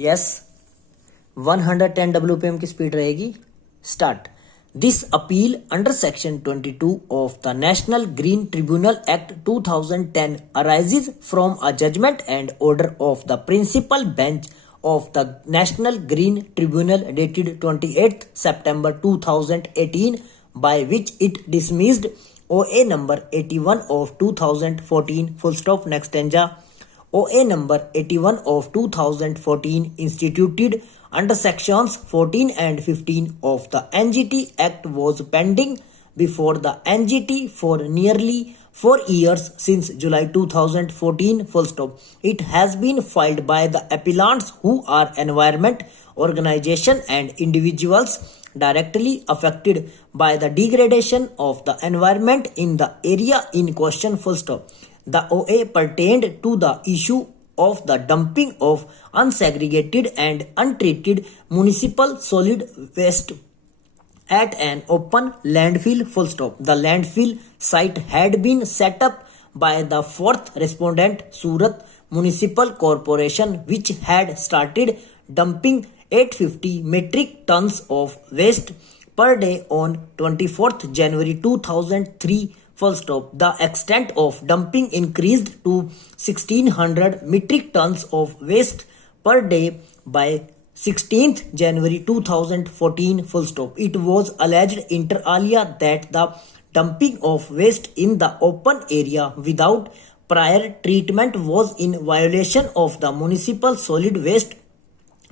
Yes 110 WPM की speed रहेगी। Start. This appeal under section 22 of the National Green Tribunal Act 2010 arises from a judgment and order of the principal bench of the National Green Tribunal dated 28th September 2018, by which it dismissed OA number 81 of 2014 full stop next stanza. OA number 81 of 2014 instituted under sections 14 and 15 of the NGT Act was pending before the NGT for nearly 4 years since July 2014 full stop. It has been filed by the appellants who are environment organization and individuals directly affected by the degradation of the environment in the area in question full stop. The OA pertained to the issue of the dumping of unsegregated and untreated municipal solid waste at an open landfill full stop. The landfill site had been set up by the fourth respondent Surat Municipal Corporation, which had started dumping 850 metric tons of waste per day on 24th January 2003 full stop. The extent of dumping increased to 1600 metric tons of waste per day by 16th January 2014 full stop. It was alleged inter alia that the dumping of waste in the open area without prior treatment was in violation of the municipal solid waste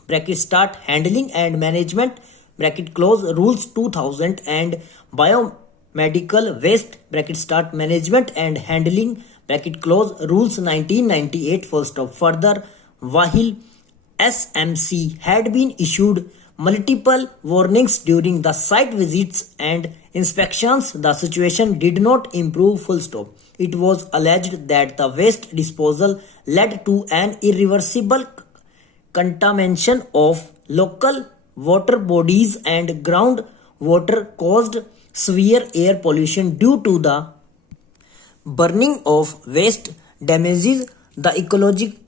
bracket start handling and management bracket close rules 2000 and biomedical waste bracket start management and handling bracket close rules 1998 full stop. Further, while SMC had been issued multiple warnings during the site visits and inspections, the situation did not improve full stop. It was alleged that the waste disposal led to an irreversible contamination of local water bodies and groundwater, caused severe air pollution due to the burning of waste, damages the ecology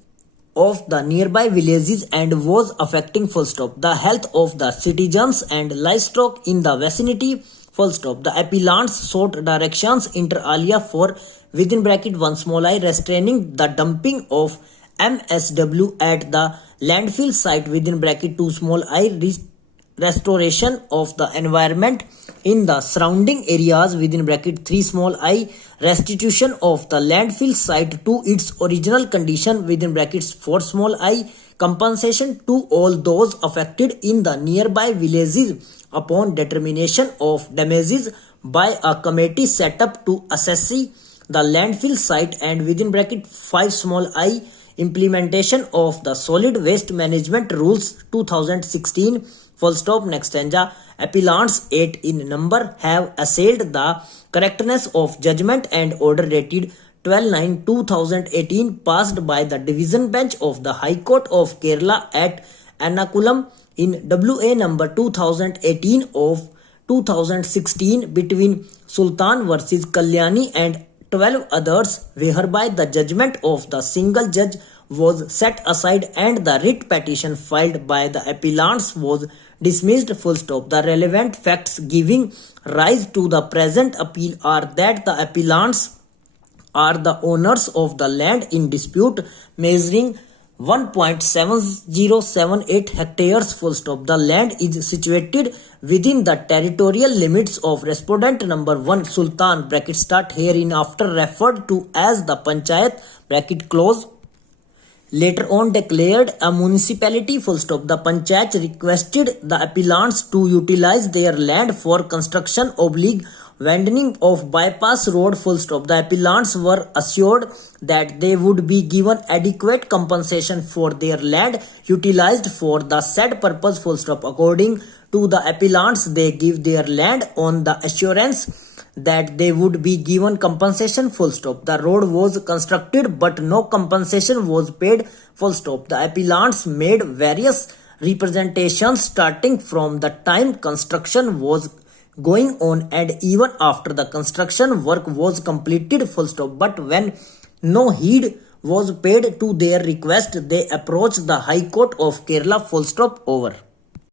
of the nearby villages and was affecting full stop the health of the citizens and livestock in the vicinity full stop. The appellants sought directions inter alia for within bracket 1 small I restraining the dumping of MSW at the landfill site within bracket 2 small I, restoration of the environment in the surrounding areas within bracket 3 small I, restitution of the landfill site to its original condition within brackets 4 small I, compensation to all those affected in the nearby villages upon determination of damages by a committee set up to assess the landfill site, and within bracket 5 small I, implementation of the solid waste management rules 2016 full stop next stanza. Appellants 8 in number have assailed the correctness of judgment and order dated 12/9/2018 passed by the division bench of the High Court of Kerala at Ernakulam in WA number 2018 of 2016 between Sultan versus Kalyani and 12 others, whereby the judgment of the single judge was set aside and the writ petition filed by the appellants was dismissed full stop. The relevant facts giving rise to the present appeal are that the appellants are the owners of the land in dispute measuring 1.7078 hectares full stop. The land is situated within the territorial limits of respondent number 1 Sultan bracket start hereinafter referred to as the Panchayat bracket close, later on declared a municipality full stop. The Panchayat requested the appellants to utilize their land for construction widening of bypass road full stop. The appellants were assured that they would be given adequate compensation for their land utilized for the said purpose full stop. According to the appellants, they give their land on the assurance that they would be given compensation full stop. The road was constructed but no compensation was paid full stop. The appellants made various representations starting from the time construction was going on and even after the construction work was completed full stop, but when no heed was paid to their request, they approached the High Court of Kerala. Full stop. Over.